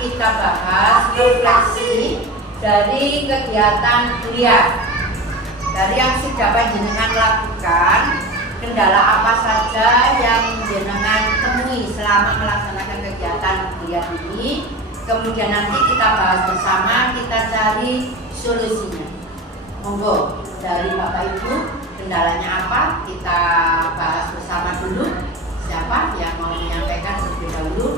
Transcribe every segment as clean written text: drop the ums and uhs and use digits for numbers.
kita bahas refleksi dari kegiatan kuliah. Dari yang sudah panjenengan lakukan, kendala apa saja yang jenengan temui selama melaksanakan kegiatan kuliah ini. Kemudian nanti kita bahas bersama, kita cari solusinya. Monggo dari Bapak Ibu, kendalanya apa? Kita bahas bersama dulu. Siapa yang mau menyampaikan terlebih dahulu?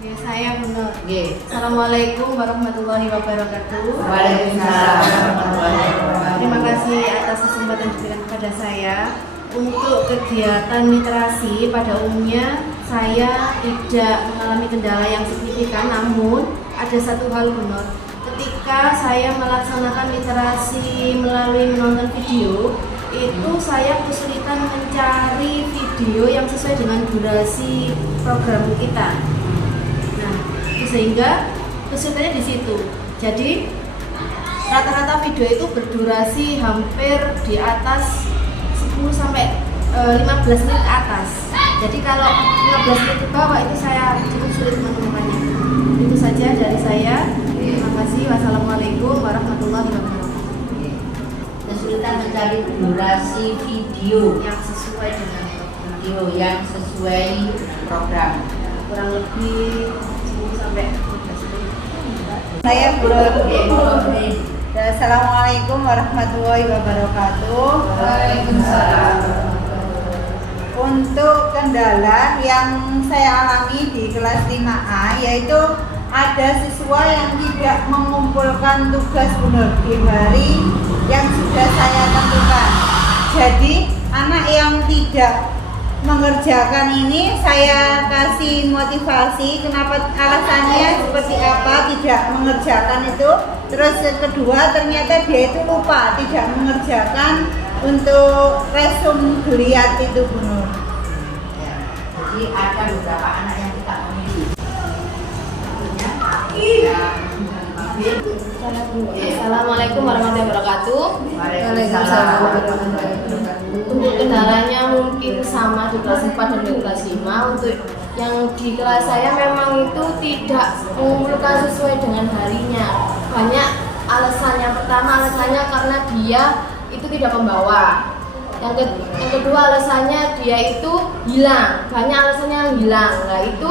Ya, saya Bunur. Assalamualaikum warahmatullahi wabarakatuh. Waalaikumsalam warahmatullahi wabarakatuh. Terima kasih atas kesempatan yang diberikan kepada saya. Untuk kegiatan literasi pada umumnya saya tidak mengalami kendala yang signifikan, namun ada satu hal Bunur. Ketika saya melaksanakan literasi melalui menonton video, itu saya kesulitan mencari video yang sesuai dengan durasi program kita. Nah, sehingga kesulitannya di situ. Jadi rata-rata video itu berdurasi hampir di atas 10 sampai 15 menit ke atas. Jadi kalau 15 menit ke bawah itu saya cukup sulit menemukannya. Itu saja dari saya. Terima kasih. Wassalamualaikum warahmatullahi wabarakatuh. Kesulitan mencari durasi video Yang sesuai dengan video yang sesuai program. kurang lebih 10 sampai 15 menit. Saya Bunur. Assalamualaikum warahmatullahi wabarakatuh. Waalaikumsalam. Untuk kendala yang saya alami di kelas 5A yaitu ada siswa yang tidak mengumpulkan tugas Bunur di hari yang sudah saya tentukan. Jadi anak yang tidak mengerjakan ini saya kasih motivasi kenapa alasannya seperti apa tidak mengerjakan itu. Terus kedua ternyata dia itu lupa tidak mengerjakan untuk resum geliat itu Bunur. Ya, jadi ada beberapa anak yang kita memilih. Assalamualaikum warahmatullahi wabarakatuh. Waalaikumsalam warahmatullahi wabarakatuh. Untuk kendalanya mungkin sama di kelas 4 dan di kelas 5. Untuk yang di kelas saya memang itu tidak mengumpulkan sesuai dengan harinya. Banyak alasan. Yang pertama alasannya karena dia itu tidak membawa. Yang kedua alasannya dia itu hilang. Banyak alasannya yang hilang. Nah itu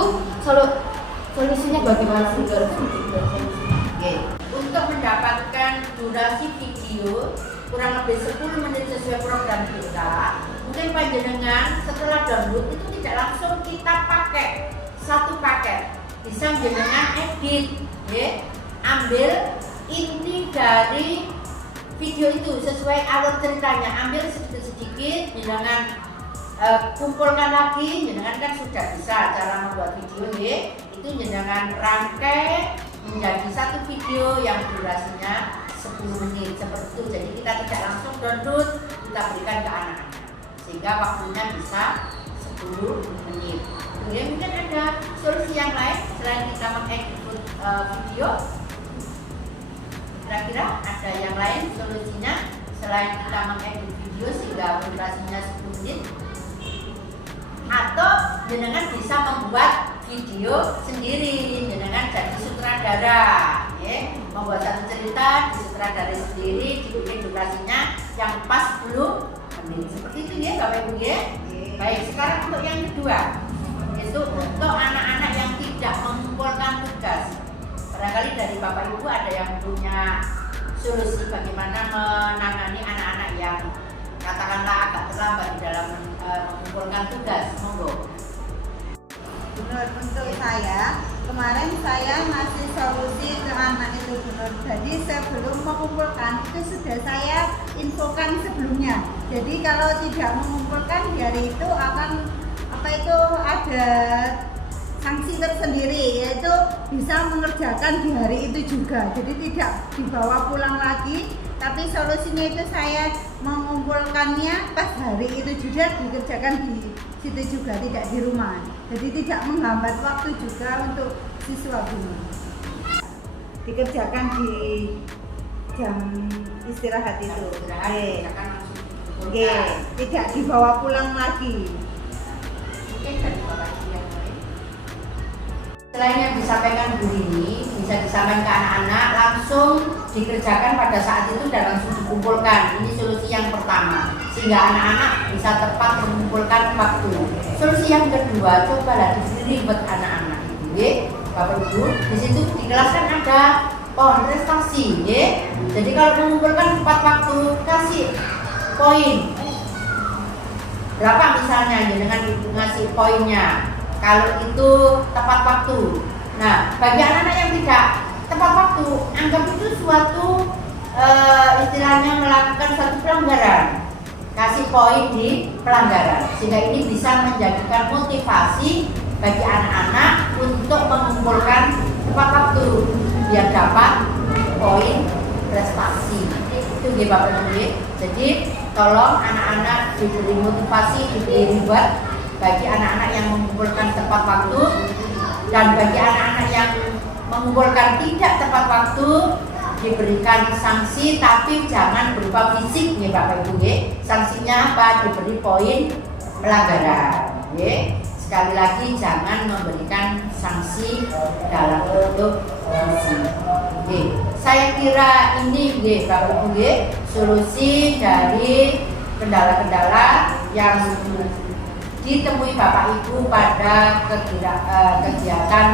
solusinya bagaimana? Oke. Untuk mendapatkan durasi video kurang lebih 10 menit sesuai program kita, mungkin panjenengan setelah download itu tidak langsung kita pakai satu paket, bisa panjenengan edit, ambil inti dari video itu sesuai alur ceritanya, ambil sedikit-sedikit, jangan kumpulkan lagi, jangan kan sudah bisa cara membuat video, itu jangan rangkai menjadi satu video yang durasinya 10 menit seperti itu. Jadi kita tidak langsung download, kita berikan ke anak-anak sehingga waktunya bisa 10 menit. Kemudian mungkin ada solusi yang lain selain kita mengedit video. Kira-kira ada yang lain solusinya selain kita mengedit video sehingga durasinya 10 menit? Atau jenengan bisa membuat video sendiri, jenengan jadi sutradara, membuat satu cerita disutradarai sendiri, dibikin durasinya yang pas 10 menit. Seperti itu ya Bapak Ibu ya. Baik, sekarang untuk yang kedua, itu untuk anak-anak yang tidak mengumpulkan tugas. Barangkali dari Bapak Ibu ada yang punya solusi bagaimana menangani anak-anak yang katakanlah agak terlambat di dalam mengumpulkan tugas. Monggo. Bunur, untuk saya kemarin saya ngasih solusi ke anak itu Bunur. Jadi sebelum mengumpulkan itu sudah saya infokan sebelumnya. Jadi kalau tidak mengumpulkan di hari itu akan ada sanksi tersendiri, yaitu bisa mengerjakan di hari itu juga. Jadi tidak dibawa pulang lagi, tapi solusinya itu saya mengumpulkannya pas hari itu juga dikerjakan di situ juga, tidak di rumah. Jadi tidak menghambat waktu juga untuk siswa Bunur. Dikerjakan di jam istirahat itu. Tidak dibawa pulang lagi. Mungkin dari Bapak Ibu yang lain. Selain yang disampaikan Bu Rini, bisa disampaikan ke anak-anak, langsung dikerjakan pada saat itu dan langsung dikumpulkan. Ini solusi yang pertama, sehingga anak-anak bisa tepat mengumpulkan waktu. Solusi yang kedua, cobalah diberi buat anak-anak itu, ya. Bapak Ibu, di situ di kelas kan ada pohon prestasi, ya. Jadi kalau mengumpulkan tepat waktu, kasih poin. Berapa misalnya dengan ngasih poinnya? Kalau itu tepat waktu. Nah, bagi anak-anak yang tidak tepat waktu, anggap itu suatu istilahnya melakukan suatu pelanggaran. Kasih poin di pelanggaran, sehingga ini bisa menjadikan motivasi bagi anak-anak untuk mengumpulkan tepat waktu biar dapat poin prestasi. Itu ya Bapak Ibu. Jadi tolong anak-anak diberi motivasi, diberi reward bagi anak-anak yang mengumpulkan tepat waktu, dan bagi anak-anak yang mengumpulkan tidak tepat waktu diberikan sanksi, tapi jangan berupa fisik nih Bapak Ibu ya. Sanksinya apa? Diberi poin pelanggaran ya. Sekali lagi jangan memberikan sanksi dalam bentuk fisik. Oke. Saya kira ini nggih Bapak Ibu nggih solusi dari kendala-kendala yang ditemui Bapak Ibu pada kegiatan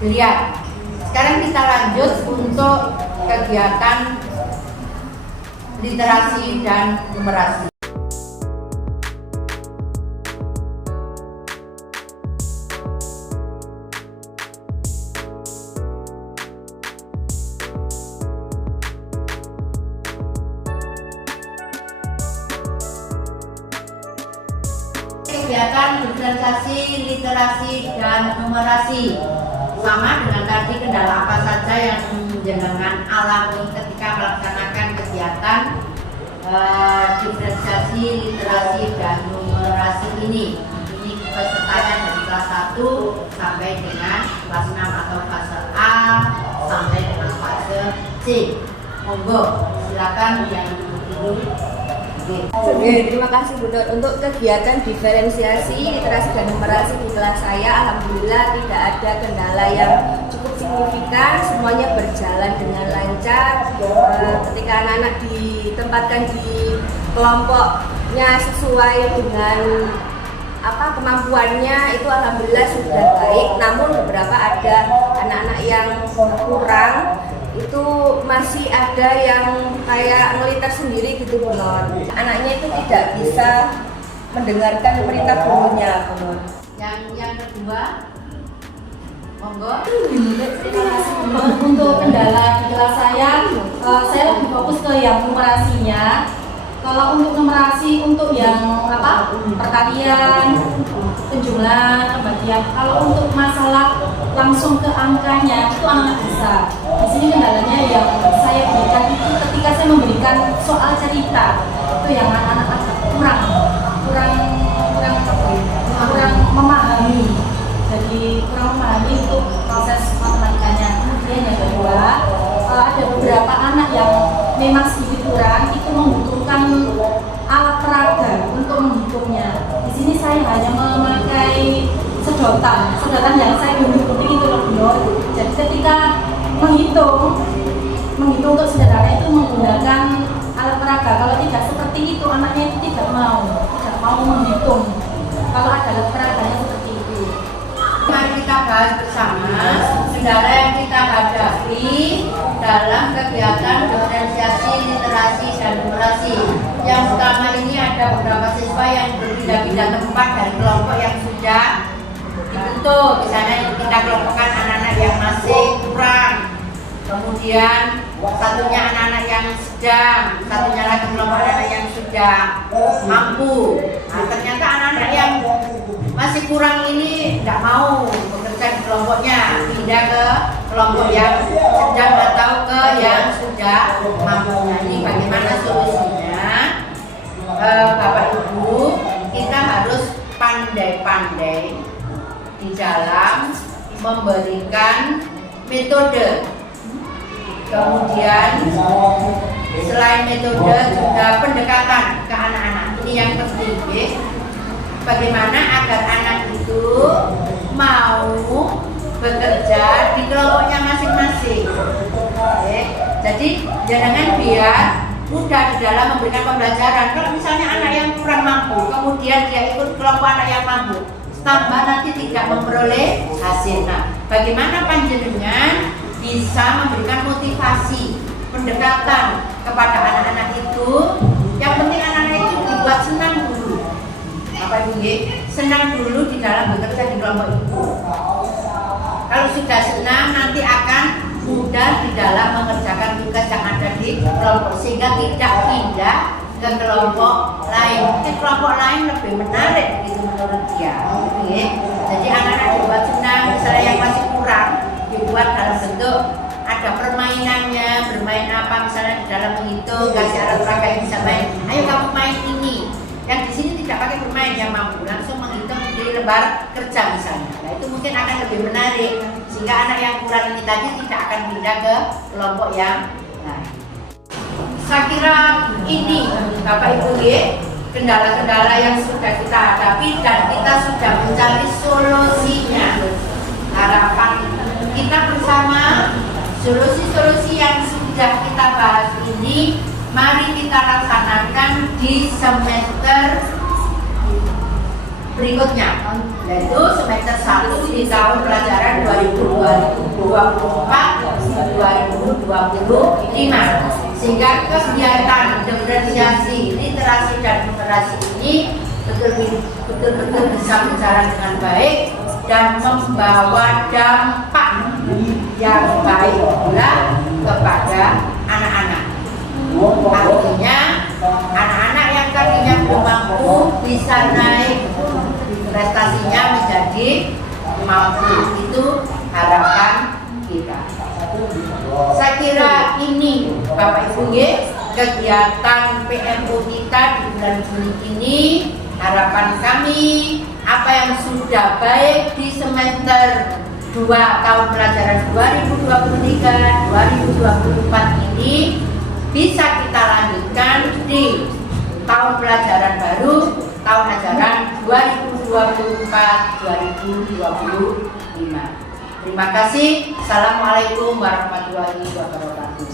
geliat. Sekarang kita lanjut untuk kegiatan literasi dan numerasi. Kegiatan diferensiasi, literasi, dan numerasi sama dengan tadi, kendala apa saja yang jenengan alami ketika melaksanakan kegiatan diferensiasi, literasi, dan numerasi ini. Ini pesertanya dari kelas 1 sampai dengan kelas 6 atau fase A sampai dengan fase C. Monggo silakan yang dulu. Oke, terima kasih Bu Nur. Untuk kegiatan diferensiasi, literasi dan numerasi di kelas saya, alhamdulillah tidak ada kendala yang cukup signifikan, semuanya berjalan dengan lancar. Ketika anak-anak ditempatkan di kelompoknya sesuai dengan kemampuannya, itu alhamdulillah sudah baik. Namun beberapa ada anak-anak yang kurang, itu masih ada yang kayak ngeliter sendiri gitu Bu Nur. Anaknya itu tidak bisa mendengarkan perintah gurunya Bu Nur. Yang kedua, monggo. Terima kasih Bu Nur. Untuk kendala di kelas saya lebih fokus ke yang numerasinya. Kalau untuk numerasi, untuk yang pertanian, penjumlahan, pembagian. Kalau untuk masalah langsung ke angkanya itu anak bisa. Di sini kendalanya yang saya berikan itu ketika saya memberikan soal cerita itu yang anak-anak agak kurang memahami. Jadi kurang memahami untuk proses matematikanya. Kemudian yang kedua, ada beberapa anak yang memang sedikit kurang, itu membutuhkan alat peraga untuk menghitungnya. Di sini saya hanya memakai sedotan yang saya gunting itu loh Bu Nur. Jadi ketika menghitung untuk sederhana itu menggunakan alat peraga. Kalau tidak seperti itu, anaknya itu tidak mau menghitung kalau ada alat peraganya seperti itu. Mari kita bahas bersama kendala yang kita hadapi dalam kegiatan diferensiasi, literasi, dan numerasi. Yang pertama ini ada beberapa siswa yang berpindah-pindah tempat dari kelompok yang sudah dibentuk. Misalnya kita kelompokkan anak-anak yang masih kurang, kemudian satunya anak-anak yang sedang, satunya lagi kelompok anak-anak yang sudah mampu. Nah, ternyata anak-anak yang masih kurang ini tidak mau bekerja di kelompoknya, pindah ke kelompok yang sedang atau ke yang sudah mampu. Nah, ini bagaimana solusinya? Bapak Ibu, kita harus pandai-pandai di dalam memberikan metode. Kemudian selain metode juga pendekatan ke anak-anak. Ini yang penting, bagaimana agar anak itu mau bekerja di kelompoknya masing-masing. Oke. Jadi jangan biar mudah di dalam memberikan pembelajaran. Kalau misalnya anak yang kurang mampu, kemudian dia ikut kelompok anak yang mampu, tambah nanti tidak memperoleh hasil. Nah, bagaimana panjenengan bisa memberikan motivasi, pendekatan kepada anak-anak itu? Yang penting anak-anak itu dibuat senang dulu. Apa Ibu Ye? Senang dulu di dalam bekerja di kelompok itu. Kalau sudah senang, nanti akan mudah di dalam mengerjakan tugas yang ada di kelompok, sehingga tidak pindah ke kelompok lain. Kelompok lain lebih menarik gitu menurut dia. Oke. Jadi anak-anak dibuat senang, misalnya yang masih kurang dibuat dalam bentuk ada permainannya, bermain apa misalnya di dalam menghitung, kasih alat peraga yang bisa main. Ayo kamu main ini. Yang di sini tidak pakai bermain, yang mampu langsung menghitung di lembar kerja misalnya. Nah, itu mungkin akan lebih menarik sehingga anak yang kurang ini tadi tidak akan pindah ke kelompok yang lain. Saya kira ini Bapak Ibu ya, kendala-kendala yang sudah kita hadapi dan kita sudah mencari solusinya. Harapan kita bersama solusi-solusi yang sudah kita bahas ini mari kita laksanakan di semester berikutnya, yaitu semester 1 di tahun pelajaran 2024-2025, sehingga kegiatan diferensiasi, literasi dan numerasi ini betul-betul bisa berjalan dengan baik dan membawa dampak yang baik pula kepada anak-anak. Artinya anak-anak yang tadinya belum mampu bisa naik prestasinya menjadi mampu. Itu harapan kita. Saya kira ini Bapak Ibu kegiatan PMU kita di bulan Juli ini. Harapan kami apa yang sudah baik di semester 2 tahun pelajaran 2023-2024 ini bisa kita lanjutkan di tahun pelajaran baru, tahun ajaran 2024-2025. Terima kasih. Assalamualaikum warahmatullahi wabarakatuh.